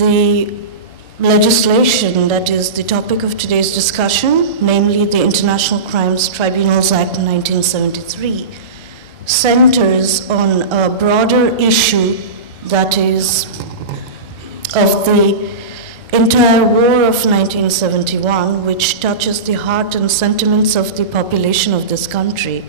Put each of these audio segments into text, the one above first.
the legislation that is the topic of today's discussion, namely the International Crimes Tribunals Act 1973, centers on a broader issue that is of the entire war of 1971, which touches the heart and sentiments of the population of this country.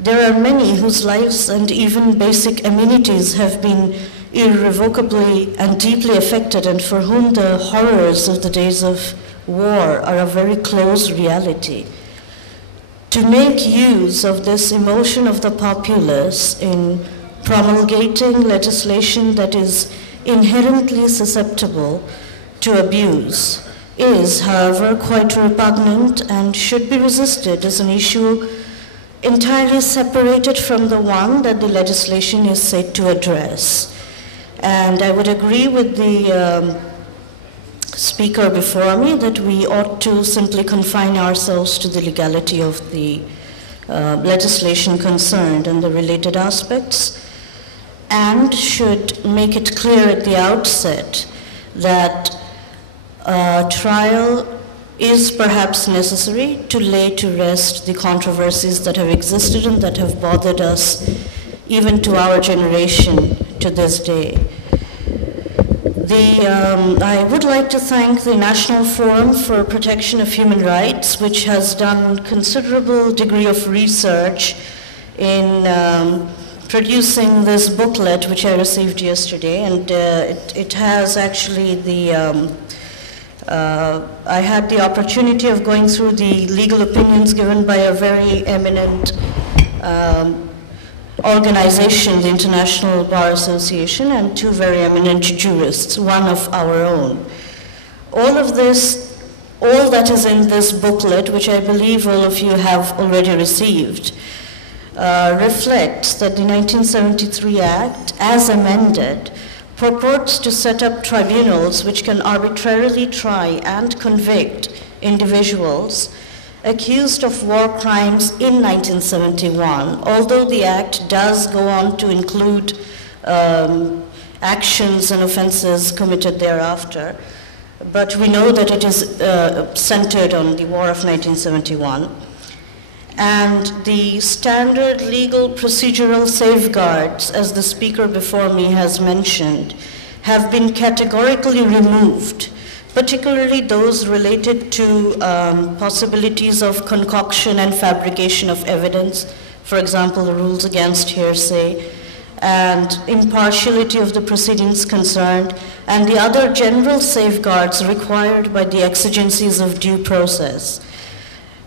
There are many whose lives and even basic amenities have been irrevocably and deeply affected, and for whom the horrors of the days of war are a very close reality. To make use of this emotion of the populace in promulgating legislation that is inherently susceptible to abuse is, however, quite repugnant and should be resisted as an issue entirely separated from the one that the legislation is said to address. And I would agree with the speaker before me that we ought to simply confine ourselves to the legality of the legislation concerned and the related aspects, and should make it clear at the outset that trial is perhaps necessary to lay to rest the controversies that have existed and that have bothered us even to our generation to this day. I would like to thank the National Forum for Protection of Human Rights, which has done considerable degree of research in producing this booklet, which I received yesterday, and it has actually I had the opportunity of going through the legal opinions given by a very eminent organization, the International Bar Association, and two very eminent jurists, one of our own. All that is in this booklet, which I believe all of you have already received, reflects that the 1973 Act, as amended, purports to set up tribunals which can arbitrarily try and convict individuals accused of war crimes in 1971, although the Act does go on to include actions and offenses committed thereafter. But we know that it is centered on the war of 1971. And the standard legal procedural safeguards, as the speaker before me has mentioned, have been categorically removed, particularly those related to possibilities of concoction and fabrication of evidence, for example, the rules against hearsay, and impartiality of the proceedings concerned, and the other general safeguards required by the exigencies of due process.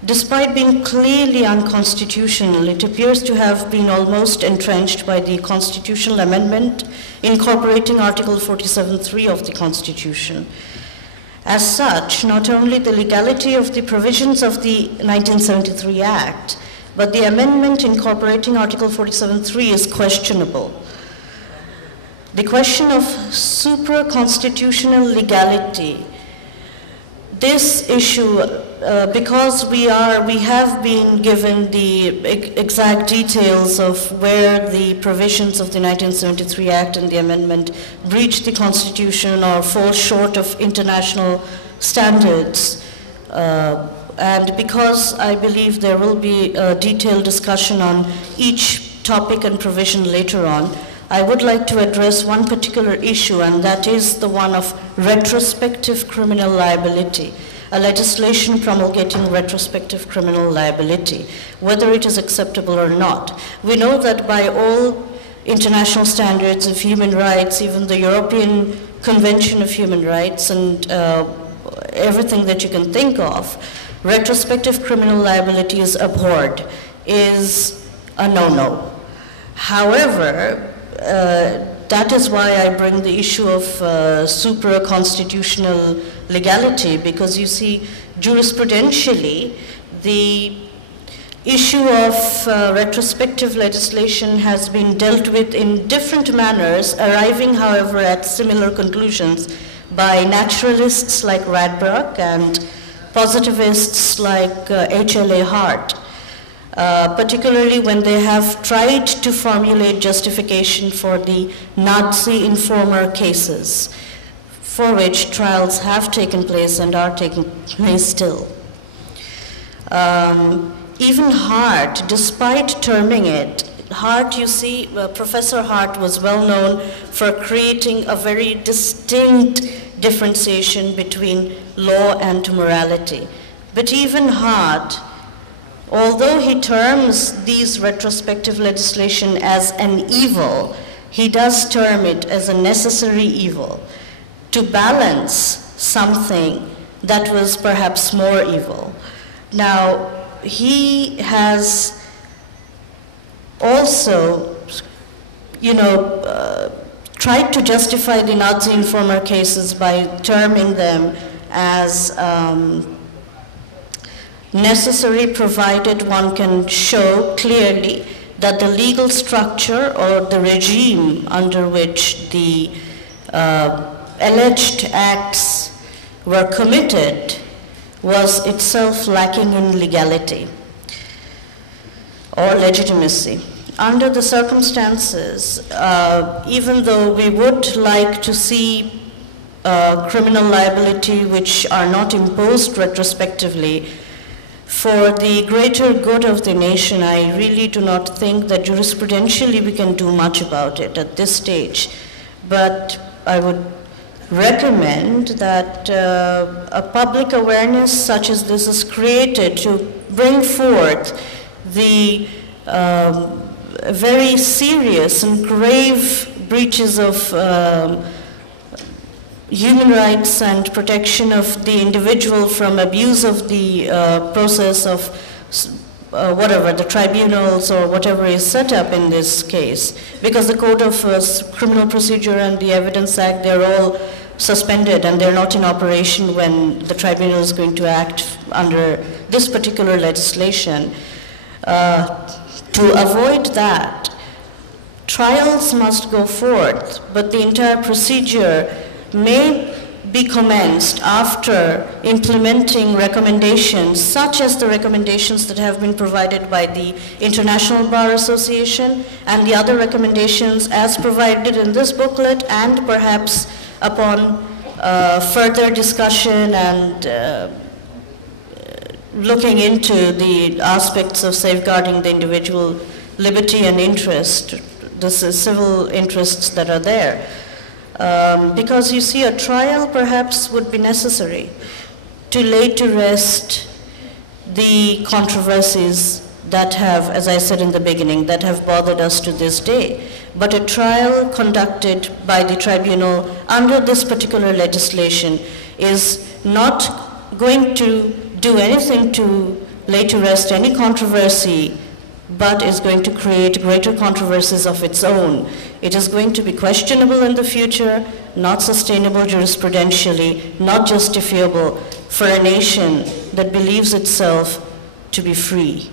Despite being clearly unconstitutional, it appears to have been almost entrenched by the constitutional amendment incorporating Article 47(3) of the Constitution. As such, not only the legality of the provisions of the 1973 Act, but the amendment incorporating Article 47(3) is questionable. The question of supra-constitutional legality, this issue, because we have been given the exact details of where the provisions of the 1973 Act and the amendment breach the Constitution or fall short of international standards, and because I believe there will be a detailed discussion on each topic and provision later on, I would like to address one particular issue, and that is the one of retrospective criminal liability, a legislation promulgating retrospective criminal liability, whether it is acceptable or not. We know that by all international standards of human rights, even the European Convention of Human Rights and everything that you can think of, retrospective criminal liability is abhorred, is a no-no. However, that is why I bring the issue of supra-constitutional legality, because you see, jurisprudentially, the issue of retrospective legislation has been dealt with in different manners, arriving, however, at similar conclusions by naturalists like Radbruch and positivists like H.L.A. Hart. Particularly when they have tried to formulate justification for the Nazi informer cases. for which trials have taken place and are taking place still. Even Hart, despite terming it, Hart, you see, Professor Hart was well known for creating a very distinct differentiation between law and morality. But even Hart, although he terms these retrospective legislation as an evil, he does term it as a necessary evil to balance something that was perhaps more evil. Now, he has also, tried to justify the Nazi informer cases by terming them as necessary, provided one can show clearly that the legal structure or the regime under which the alleged acts were committed was itself lacking in legality or legitimacy. Under the circumstances, even though we would like to see criminal liability which are not imposed retrospectively, for the greater good of the nation, I really do not think that jurisprudentially we can do much about it at this stage. But I would recommend that a public awareness such as this is created to bring forth the very serious and grave breaches of human rights and protection of the individual from abuse of the process of whatever, the tribunals or whatever is set up in this case. Because the Code of Criminal Procedure and the Evidence Act, they're all suspended and they're not in operation when the tribunal is going to act under this particular legislation. To avoid that, trials must go forth, but the entire procedure may be commenced after implementing recommendations such as the recommendations that have been provided by the International Bar Association and the other recommendations as provided in this booklet, and perhaps upon further discussion and looking into the aspects of safeguarding the individual liberty and interest, the civil interests that are there. Because you see, a trial perhaps would be necessary to lay to rest the controversies that have, as I said in the beginning, that have bothered us to this day. But a trial conducted by the tribunal under this particular legislation is not going to do anything to lay to rest any controversy, but is going to create greater controversies of its own. It is going to be questionable in the future, not sustainable jurisprudentially, not justifiable for a nation that believes itself to be free.